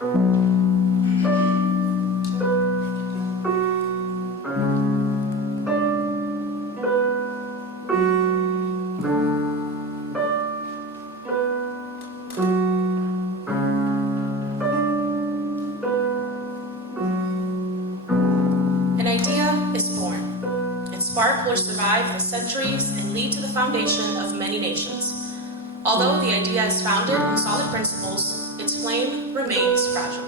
An idea is born. Its spark will survive the centuries and lead to the foundation of many nations. Although the idea is founded in solid principles, its flame remains fragile.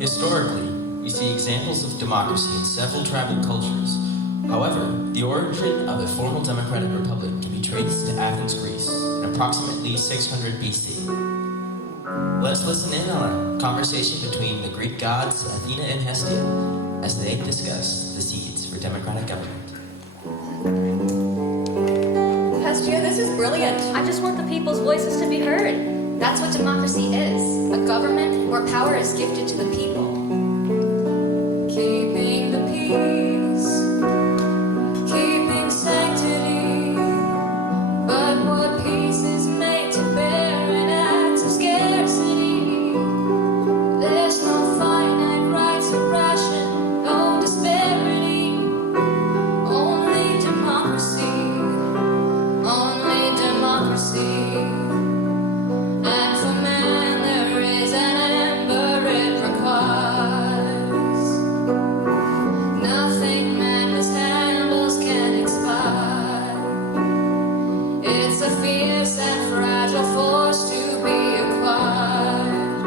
Historically, we see examples of democracy in several tribal cultures. However, the origin of a formal democratic republic can be traced to Athens, Greece, in approximately 600 BC. Let's listen in on a conversation between the Greek gods Athena and Hestia as they discuss the seeds for democratic government. Hestia, this is brilliant. I just want the people's voices to be heard. That's what democracy is. A government where power is gifted to the people. Keeping the peace, keeping sanctity. But what peace is made to bear in acts of scarcity? There's no finite rights of ration, no disparity. Only democracy, only democracy. And for man there is an ember it requires. Nothing man mishandles can expire. It's a fierce and fragile force to be acquired.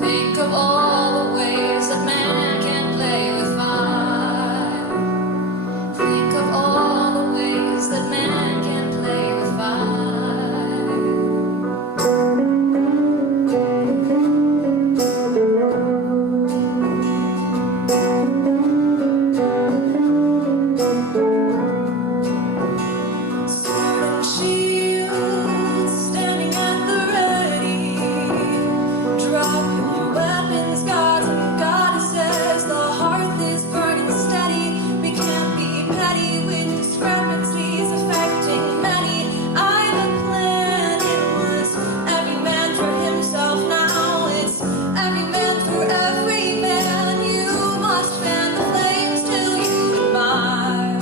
Think of all the ways that man can play with fire. Think of all the ways that man can play with fire. Sword and shield, standing at the ready. Drop your weapons, gods and goddesses. The hearth is burning steady. We can't be petty with discrepancies affecting many. I'm a plan. It was every man for himself. Now it's every man for every man. You must fan the flames till you admire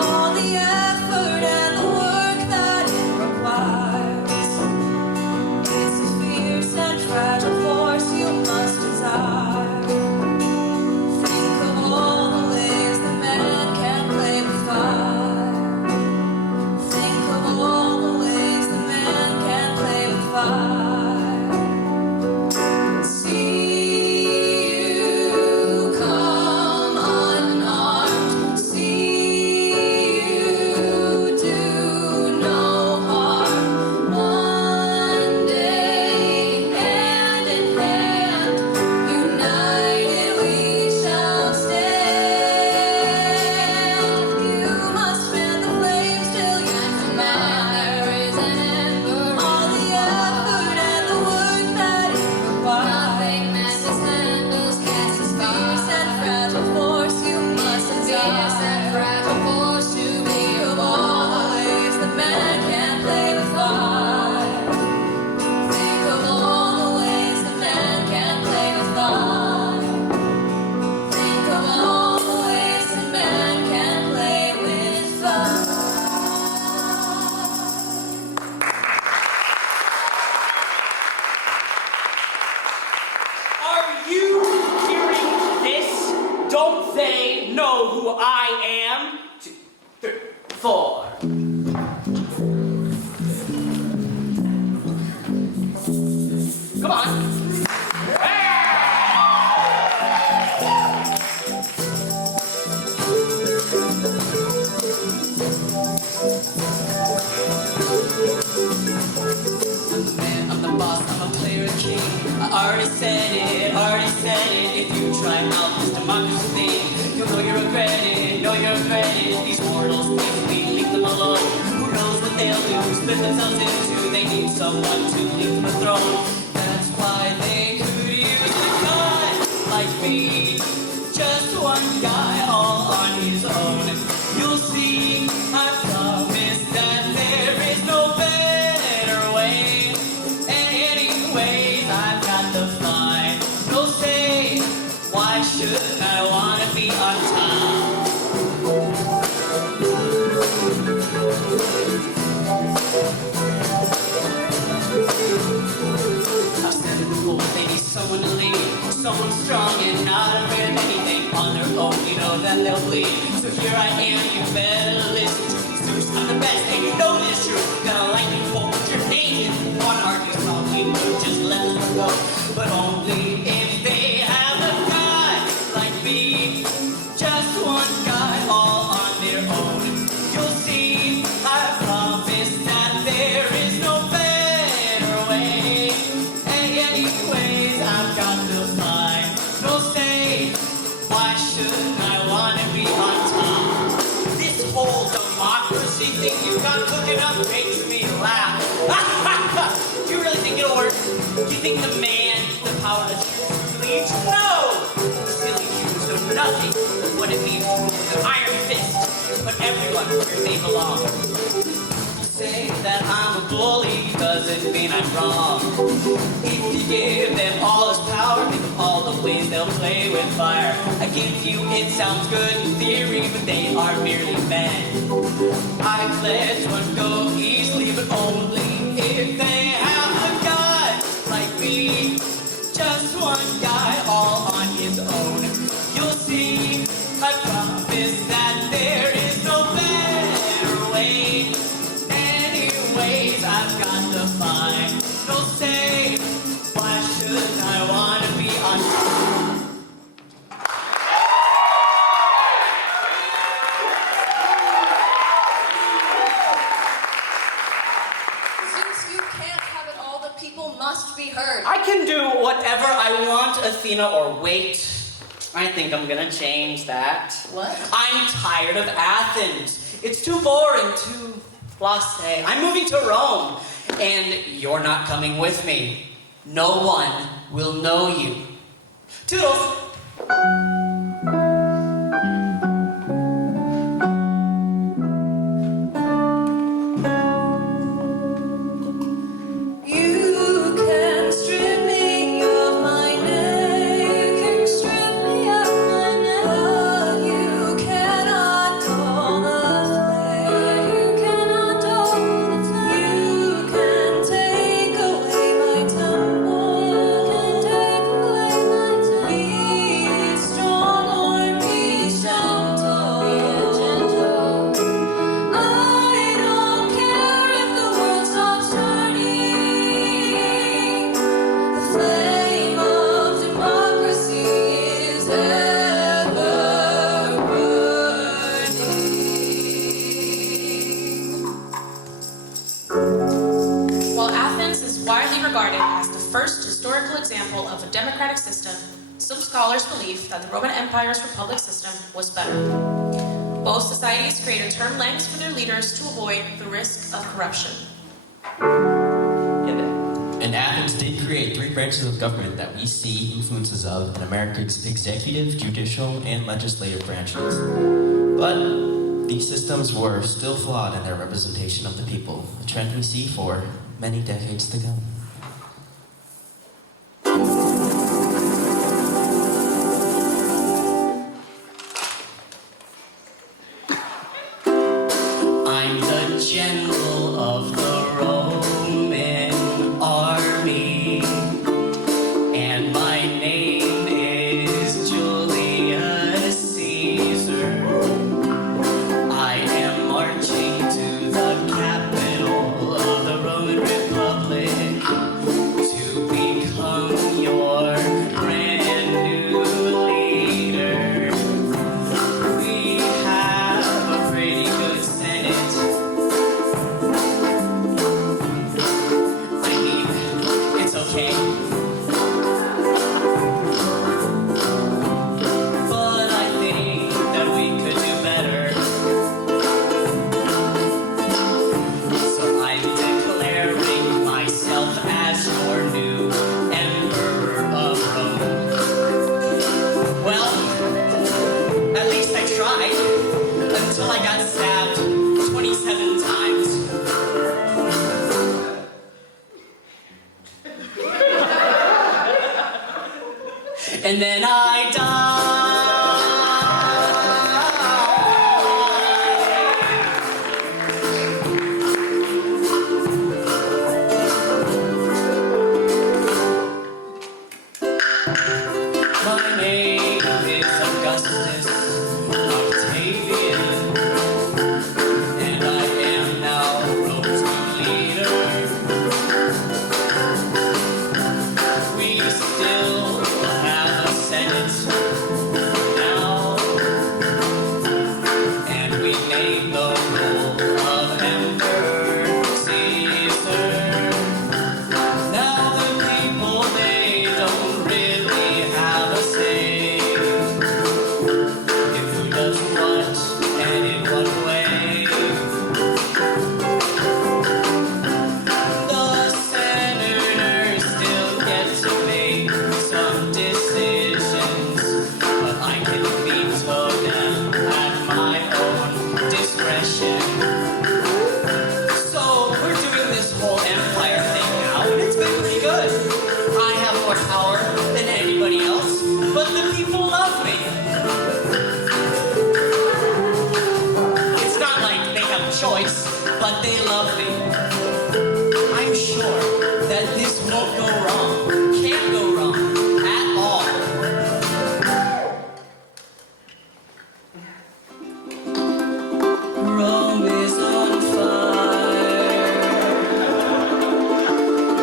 all the effort and the work that it requires. It's a fierce and fragile force you must desire. Think of all the ways that man can play with fire. Think of all the ways that man can play with fire. See you come unarmed. See you do no harm. One day, hand in hand, united we shall stand. You must fan the flames till you command. There is an ember. All the effort and the work that it requires. Nothing man mishandles can fierce and fragile force you must desire. Fierce and fragile force to be of all the ways that man can play with fire. Think of all the ways that man can play with fire. Think of all the ways that man can play with fire. Are you hearing this? Don't they know who I am? 2, 3, 4. Come on. I'm the man, I'm the boss, I'm a player, a king. I already said it. If you try out this democracy thing, you'll know you regret it. These mortals, we leave them alone. Who knows what they'll do? Split themselves into. They need someone to lead the throne. That's why they could use a guy like me. Just one guy all on his own. You'll see, I promise that there is no better way. And Anyways, I've got the fine. So say, why shouldn't I want to be on top? I've said it before, they need someone to lead, someone strong and not afraid of anything. On their own, you know that they'll bleed. So here I am, you better listen to me. Zeus, I'm the best, and you know this true. Gotta like me, folk, with your name in one heart is all we do. Just let them go, but only if they have a guy like me. Just one guy, all on their own. You'll see, I promise that there is no better way. Hey, anyways, I've got to find. So say, why shouldn't I want to be on top? This whole democracy thing you've got cooking up makes me laugh. Do you really think it'll work? Do you think the man, the power to choose leads? No! Silly Jews know nothing what it means to use an iron fist, but everyone where they belong. Say that I'm a bully doesn't mean I'm wrong. If you give them all this power, give them all the ways they'll play with fire. I give you, it sounds good in theory, but they are merely men. I let one go easily, but only if they have a guy like me. Just one guy all on his own. You'll see, I promise that there is no better way. Anyways, I've got to find. So say, why shouldn't I want to be on top? Zeus, you can't have it all. The people must be heard. I can do whatever I want, Athena, or wait. I think I'm gonna change that. What? I'm tired of Athens. It's too boring, too blasé. I'm moving to Rome, and you're not coming with me. No one will know you. Toodles! You can strip me of my name, you strip me of my name, but you cannot dull the flame. You cannot dull the flame. You can take away my temper, you can take away my temper. Be strong or be gentle, I don't care if the world stops turning. The flame of democracy is ever burning. While Athens is widely regarded as the first historical example of a democratic system, some scholars believe that the Roman Empire's republic system was better. Both societies created term lengths for their leaders to avoid the risk of corruption. And Athens did create three branches of government that we see influences of in America's executive, judicial, and legislative branches. But these systems were still flawed in their representation of the people, a trend we see for many decades to go. I'm the general of the Roman army, and my name is Julius Caesar. I am marching to the capital of the Roman Republic to become your brand new leader. We have a pretty good Senate. I mean, it's okay. But I think that we could do better. So I'm declaring myself as your new Emperor of Rome. Well, at least I tried, until I got stabbed 27 times. and then I die. My name is Augustus Octavian, and I am now Rome's new leader. We still have a Senate now, and we made the role of Emperor Caesar. Now the people, they don't really have a say in who does what and in what way. The senators still get to make some decisions, but I can veto them at my own discretion. So we're doing this whole empire thing now, and it's been pretty good. I have more power than anybody else, but the people love me. It's not like they have a choice, but they love me. I'm sure that this won't go wrong, can't go wrong at all. Rome is on fire,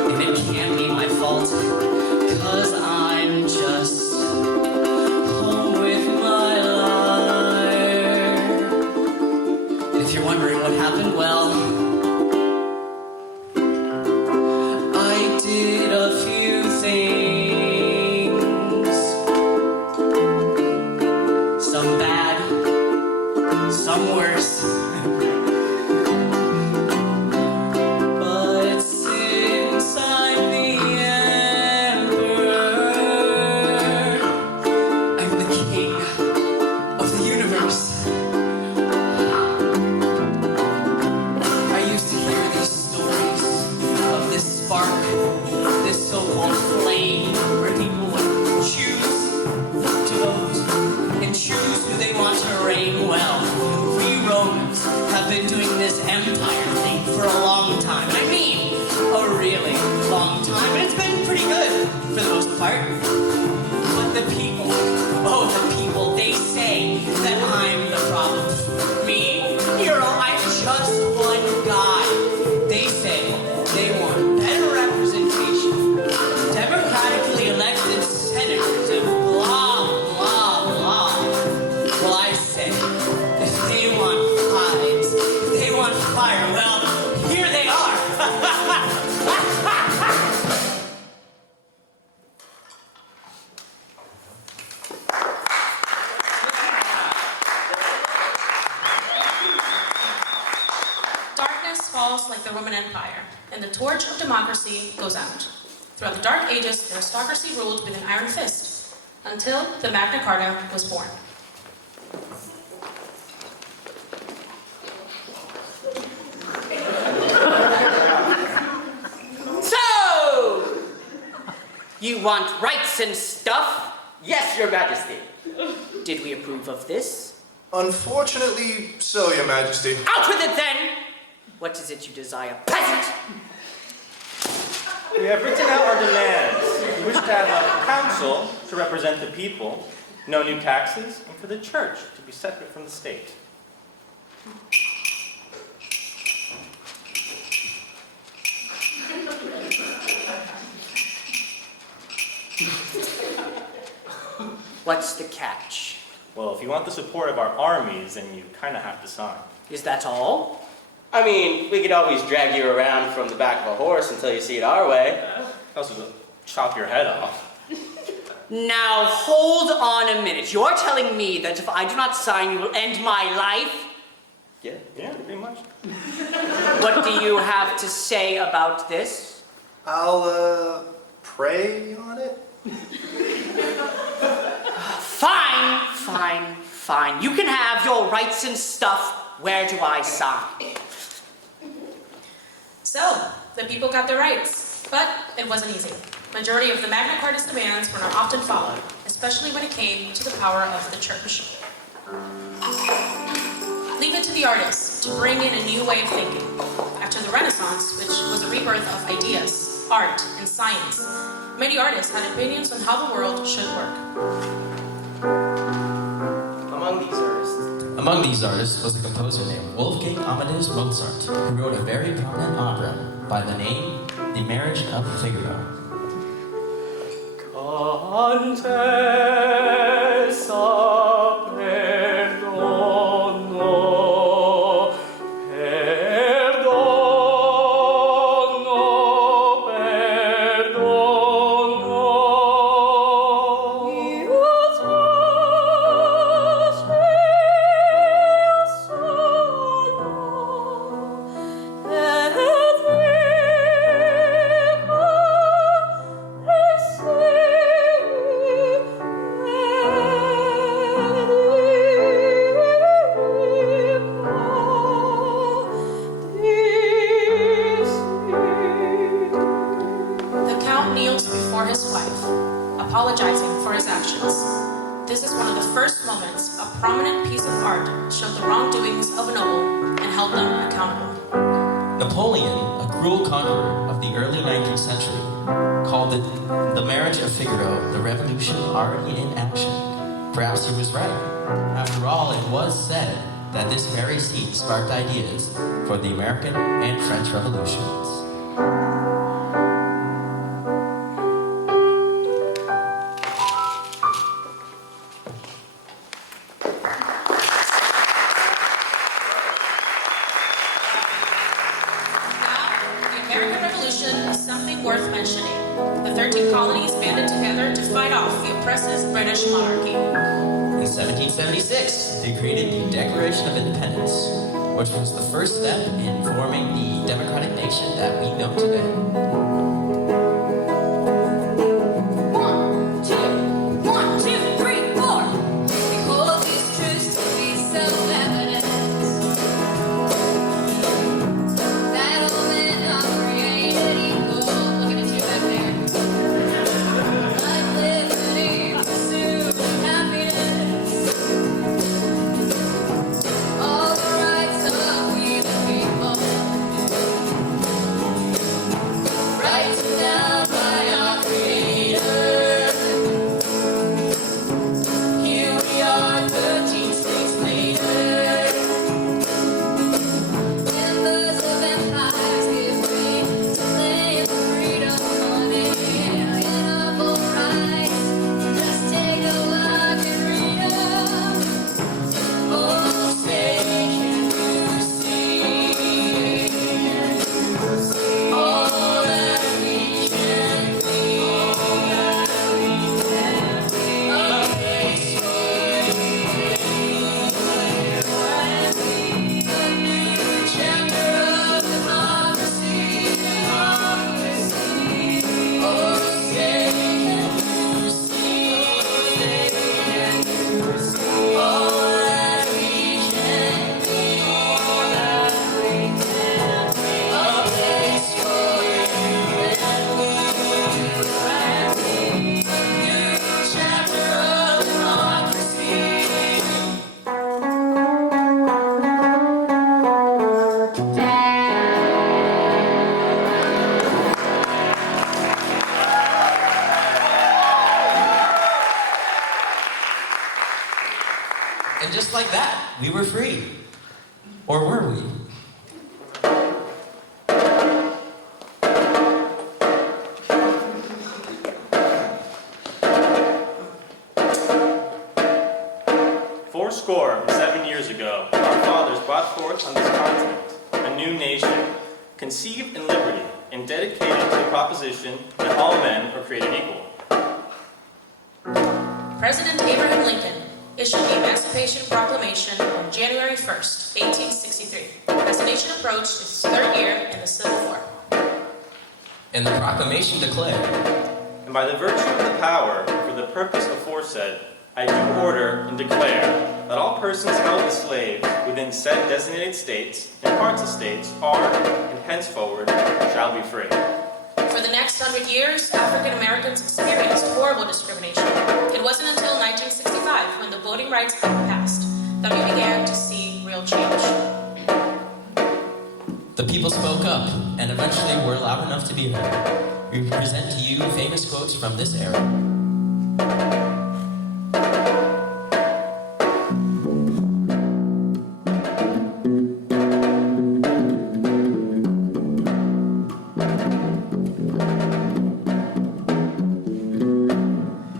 and it can't be my fault, 'cause I'm just home with my lyre. And if you're wondering what happened, well, I did a few things. Some bad, some worse. But since I'm the emperor, I'm the king of the universe. I used to hear these stories of this spark, this so-called flame, where people would choose to vote and choose who they want to reign well. We Romans have been doing this empire thing for a long time. I mean, a really long time. And it's been pretty good for the most part. But the people, oh, the people, they say that I'm the problem. Me? Hero, I'm just one guy. They say they want better representation, democratically elected senators, and blah, blah, blah. Well, I say, if they want pies, if they want fire, well, here they are. Darkness falls like the Roman Empire, and the torch of democracy goes out. Throughout the Dark Ages, aristocracy ruled with an iron fist, until the Magna Carta was born. So, you want rights and stuff? Yes, Your Majesty. Did we approve of this? Unfortunately, so, Your Majesty. Out with it then! What is it you desire, peasant? We have written out our demands. We wish to have a council to represent the people, no new taxes, and for the church to be separate from the state. What's the catch? Well, if you want the support of our armies, then you kind of have to sign. Is that all? I mean, we could always drag you around from the back of a horse until you see it our way. Also, just chop your head off. Now, hold on a minute. You're telling me that if I do not sign, you will end my life? Yeah, pretty much. What do you have to say about this? I'll, pray on it? Fine, fine, fine. You can have your rights and stuff. Where do I sign? So, the people got their rights, but it wasn't easy. Majority of the Magna Carta's demands were not often followed, especially when it came to the power of the church. Leave it to the artists to bring in a new way of thinking. After the Renaissance, which was a rebirth of ideas, art, and science, many artists had opinions on how the world should work. Among these artists was a composer named Wolfgang Amadeus Mozart, who wrote a very prominent opera by the name The Marriage of Figaro. Contessa-Perdono, The Count kneels before his wife, apologizing for his actions. This is one of the first moments a prominent piece of art showed the wrongdoings of a noble and held them accountable. Napoleon, a cruel conqueror of the early 19th century, called the Marriage of Figaro the revolution already in action. Perhaps he was right. After all, it was said that this very scene sparked ideas for the American and French revolutions. The American Revolution is something worth mentioning. The 13 colonies banded together to fight off the oppressive British monarchy. In 1776, they created the Declaration of Independence, which was the first step in forming the democratic nation that we know today. 1, 2, 1, 2, 3, 4. Behold these truths to be self-evident. That all men are created equal. Looking at you back there. Life, liberty, pursuit, happiness. All the rights of we the people. Written down by our Creator. Here we are, 13 states later. Members of empires give way to claim freedom on inalienable rights. Just take a look and read 'em. Oh, say, can you see all that we can be? A place for a new chapter of democracy. Oh, say, can you see all that we can be? A place for a new chapter of democracy. And just like that, we were free. Or were we? Fourscore and 7 years ago, our fathers brought forth on this continent a new nation, conceived in liberty and dedicated to the proposition that all men are created equal. President Abraham Lincoln issued the Emancipation Proclamation on January 1st, 1863, as the nation approached its third year in the Civil War. And the proclamation declared, And by the virtue of the power for the purpose aforesaid, I do order and declare that all persons held as slaves within said designated states and parts of states are, and henceforward, shall be free. For the next 100 years, African Americans experienced horrible discrimination. It wasn't until 1965, when the Voting Rights Act passed, that we began to see real change. The people spoke up, and eventually were loud enough to be heard. We present to you famous quotes from this era.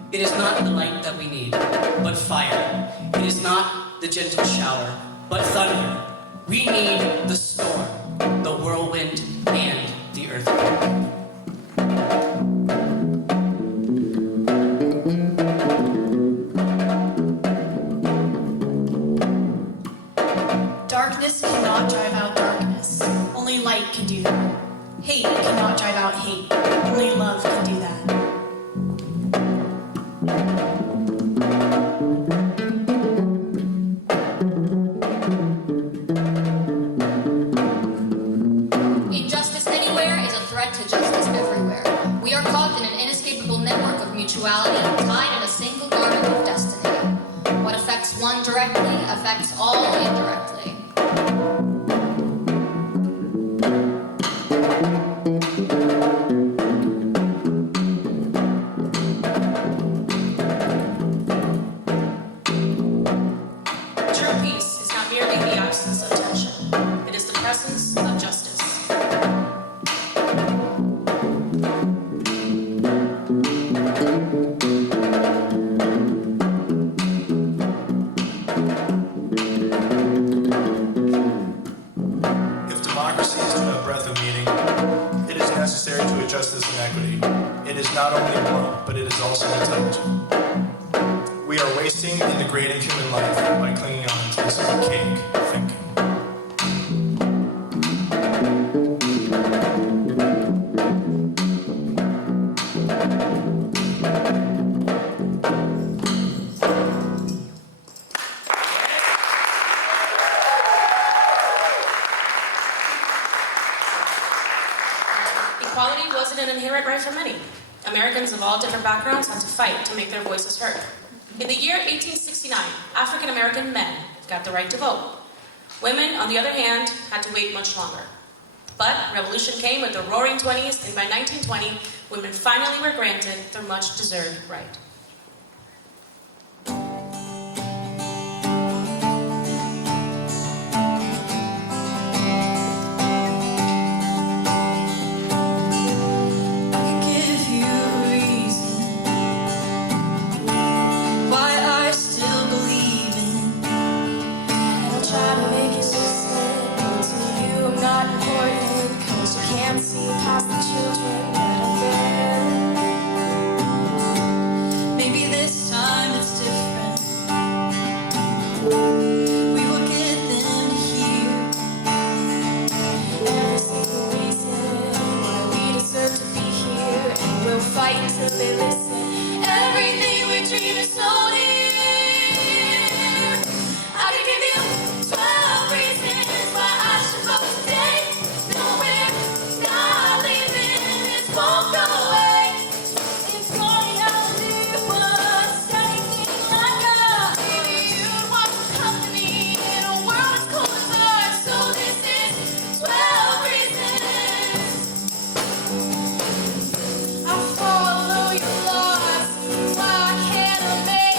It is not the light that we need, but fire. It is not the gentle shower, but thunder. We need the storm, the whirlwind, and the earthquake. Darkness cannot drive out darkness. Only light can do that. Hate cannot drive out hate. Only love can do that. Injustice anywhere is a threat to justice everywhere. We are caught in an inescapable network of mutuality, tied in a single garment of destiny. What affects one directly affects all indirectly. True peace is not merely the absence of tension. It is the presence of justice. If democracy is to have breadth of meaning, it is necessary to adjust this inequity. It is not only moral, but it is also intelligent. We are wasting and degrading human life by clinging on to this archaic thinking. Equality wasn't an inherent right for many. Americans of all different backgrounds had to fight to make their voices heard. In the year 1869, African American men got the right to vote. Women, on the other hand, had to wait much longer. But revolution came with the Roaring 20s, and by 1920, women finally were granted their much-deserved right. Give you a reason why I still believe in, and I'll try to make you listen to you. I'm not important, 'cause you can't see past the children that I bear. Maybe this time it's different. We will get them to hear every single reason why we deserve to be here, and we'll fight till they listen. Everything we dream is so near. I can give you 12 reasons why I should vote today. Nowhere, not leaving, this won't go away. It's going out to what's anything like us. Maybe you'd want to come to me in a world as cold as ours. So this is 12 reasons. I follow your laws, why I can't obey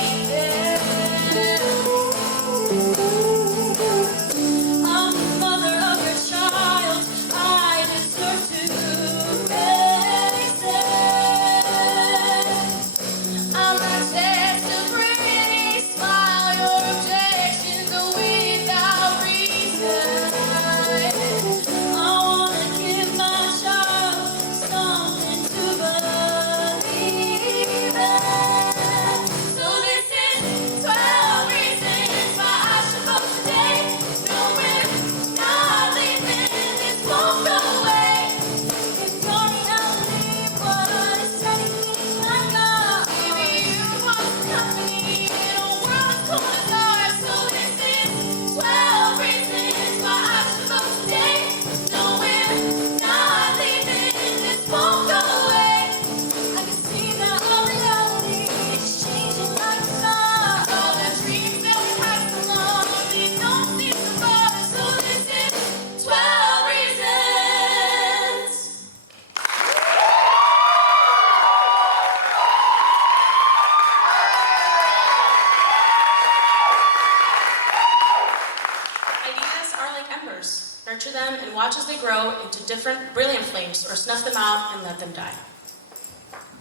grow into different brilliant flames or snuff them out and let them die.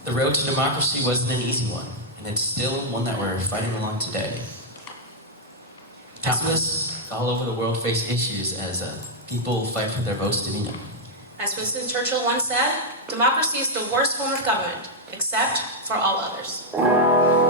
The road to democracy wasn't an easy one, and it's still one that we're fighting along today. Countless all over the world face issues as people fight for their votes to be known. As Winston Churchill once said, democracy is the worst form of government, except for all others.